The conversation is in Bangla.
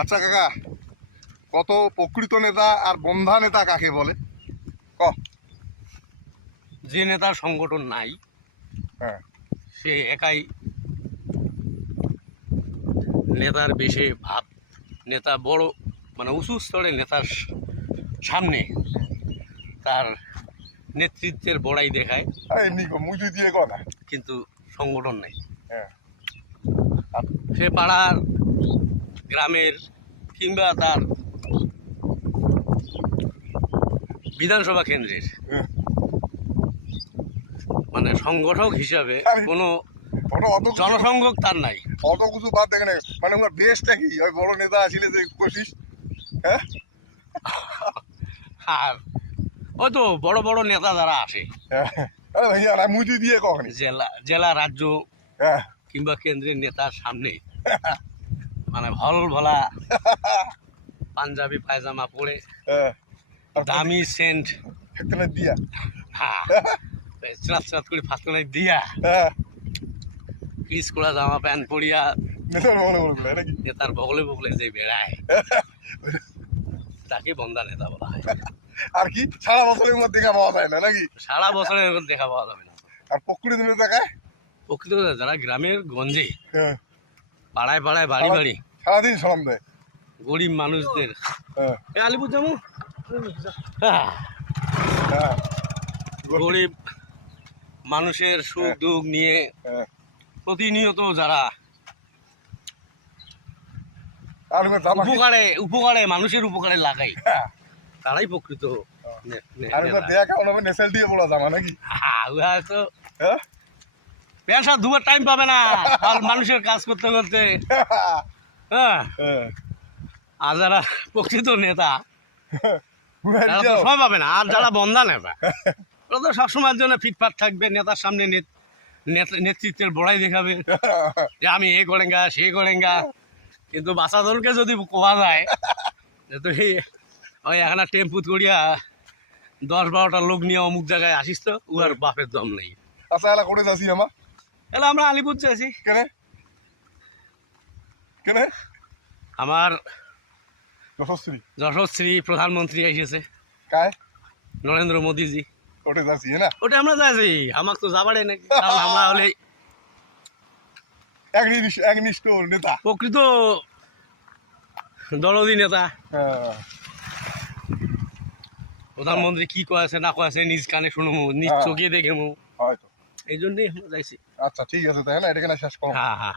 আচ্ছা কাকা, কত প্রকৃত নেতা আর বন্ধা নেতা কাকে বলে? ক। যে নেতার সংগঠন নাই হ্যাঁ, সে একাই নেতার বেশে ভাব। নেতা বড় মানে উঁচু স্তরে নেতার সামনে তার নেতৃত্বের বড়াই দেখায়, এমনি মুজু দিয়ে কথা। কিন্তু সংগঠন নাই। হ্যাঁ, সে পাড়ার গ্রামের কিংবা তার বিধানসভা কেন্দ্রের হ্যাঁ। মানে সংগঠক হিসাবে কোনো অত জনসংযোগ তার নাই। অত কিছু বাদ দেখে না, মানে ওর বেশটা কি ওই বড় নেতা আসলে যে কোশিস। হ্যাঁ, আর ওই তো বড় বড় নেতা যারা আসে আরে ভাইয়া না মুজু দিয়ে কখনই। জেলা রাজ্য হ্যাঁ, কিংবা কেন্দ্রের নেতার সামনে মানে ভল ভোলা পাঞ্জাবি পায়জামা পরে হ্যাঁ, দামি সেন্ট দিয়া। হ্যাঁ চাত চাত করে ফাঁসকানাই দিয়া হ্যাঁ, পিস করা জামা প্যান্ট পরিয়া নেতার মনে বলবে নাকি? নেতার বগলে বগলে যে বেড়ায় তাকে বন্ধা নেতা বলা হয়। আর কি সারা বছরের মধ্যে দেখা পাওয়া যায় না নাকি? সারা বছরের এরকম দেখা পাওয়া যাবে না। আর প্রকৃত নেতা কায়? প্রকৃত যারা গ্রামের গঞ্জে হ্যাঁ, পাড়ায় পাড়ায় বাড়ি বাড়ি সারাদিন সালাম দেয়। গরিব মানুষদের হ্যাঁ, আলিপুর যেমন হ্যাঁ, গরিব মানুষের সুখ দুঃখ নিয়ে হ্যাঁ। প্রতিনিয়ত যারা আর ওই জামা কি- উপকারে মানুষের উপকারে লাগাই হ্যাঁ, তারাই প্রকৃত আর ওই দেয়া কেমন হবে? নেশাল দিয়ে পড়া জামা নাকি? তো হ্যাঁ, পেশা ধুয়ার টাইম পাবে না আর মানুষের কাজ করতে করতে। হ্যাঁ, হ্যাঁ। আর যারা প্রকৃত নেতা ঘুরে তারা তো যাও। সময় পাবে না। আর যারা বন্ধা নেতা ওরা তো সবসময়ের জন্য ফিটফাট থাকবে, নেতার সামনে নেতৃত্বের বড়াই দেখাবে যে আমি এ করেঙ্গা সে করেঙ্গা। কিন্তু বাচ্চাদেরকে যদি কোয়া যায় যে তুই ওই এখানে টেম্পুত করিয়া 10-12টা লোক নিয়ে অমুক জায়গায় আসিস, তো উহার বাপের দম নেই। আচ্ছা এলা করে যাচ্ছি আমার এলা আমরা আলিপুর যাচ্ছি। কেনে কেনে আমার যশস্বী যশস্বী প্রধানমন্ত্রী এসেছে, কায় নরেন্দ্র মোদীজি। ওটে যাচ্ছি না ওটা আমরা যাচ্ছি, আমাকে তো যাবারে নাকি, কারণ আমরা হলে একনিষ্ঠ নেতা। প্রকৃত দরদি নেতা। হ্যাঁ, প্রধানমন্ত্রী কি কয়েছে না কয়েছে নিজ কানে শুনবো, নিজ হ্যাঁ। চোখে দেখে হয়তো। এই জন্যই আমরা যাইছি। আচ্ছা ঠিক আছে তাই না, এটা কেন শেষ করো। হ্যাঁ হ্যাঁ।